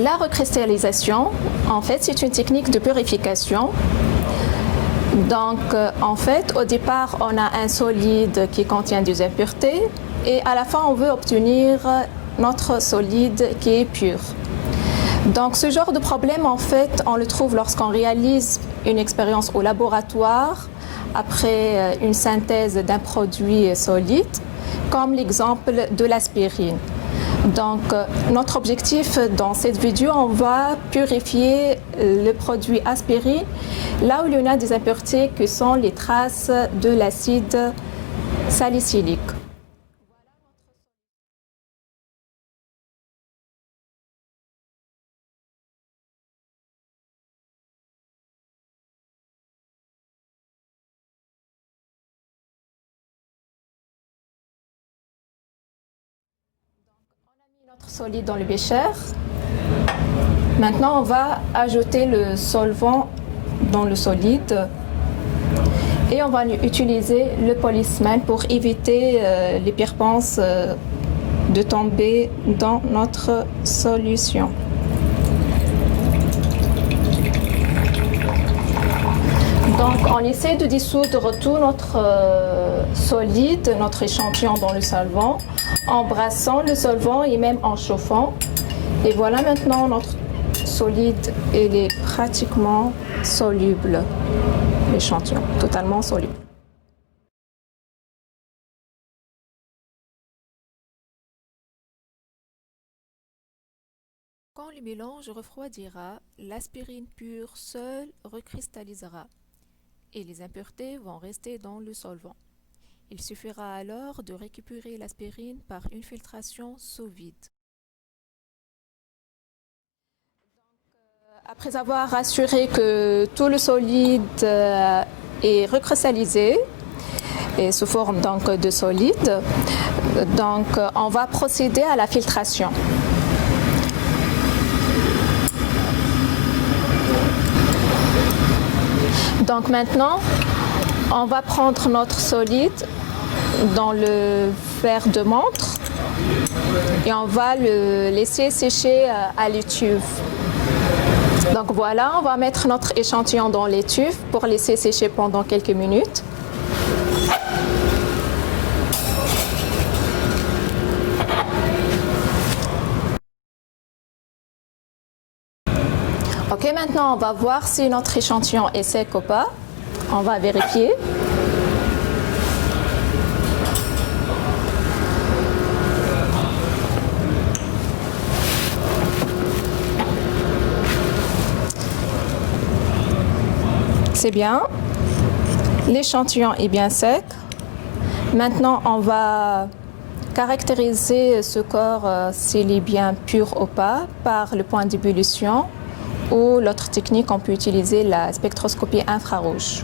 La recristallisation, en fait, c'est une technique de purification. Donc, en fait, au départ, on a un solide qui contient des impuretés et à la fin, on veut obtenir notre solide qui est pur. Donc, ce genre de problème, en fait, on le trouve lorsqu'on réalise une expérience au laboratoire après une synthèse d'un produit solide, comme l'exemple de l'aspirine. Donc, notre objectif dans cette vidéo, on va purifier le produit aspirine là où il y en a des impuretés que sont les traces de l'acide salicylique. Notre solide dans le bécher. Maintenant, on va ajouter le solvant dans le solide et on va utiliser le policeman pour éviter les pierres ponces de tomber dans notre solution. Donc, on essaie de dissoudre tout notre solide, notre échantillon dans le solvant, en brassant le solvant et même en chauffant. Et voilà maintenant notre solide, il est pratiquement soluble, l'échantillon, totalement soluble. Quand le mélange refroidira, l'aspirine pure seule recristallisera et les impuretés vont rester dans le solvant. Il suffira alors de récupérer l'aspirine par une filtration sous vide. Après avoir assuré que tout le solide est recristallisé et sous forme donc de solide, donc on va procéder à la filtration. Donc maintenant, on va prendre notre solide dans le verre de montre et on va le laisser sécher à l'étuve. Donc voilà, on va mettre notre échantillon dans l'étuve pour laisser sécher pendant quelques minutes. Ok, maintenant on va voir si notre échantillon est sec ou pas. On va vérifier. C'est bien. L'échantillon est bien sec. Maintenant, on va caractériser ce corps s'il est bien pur ou pas par le point d'ébullition ou l'autre technique, on peut utiliser la spectroscopie infrarouge.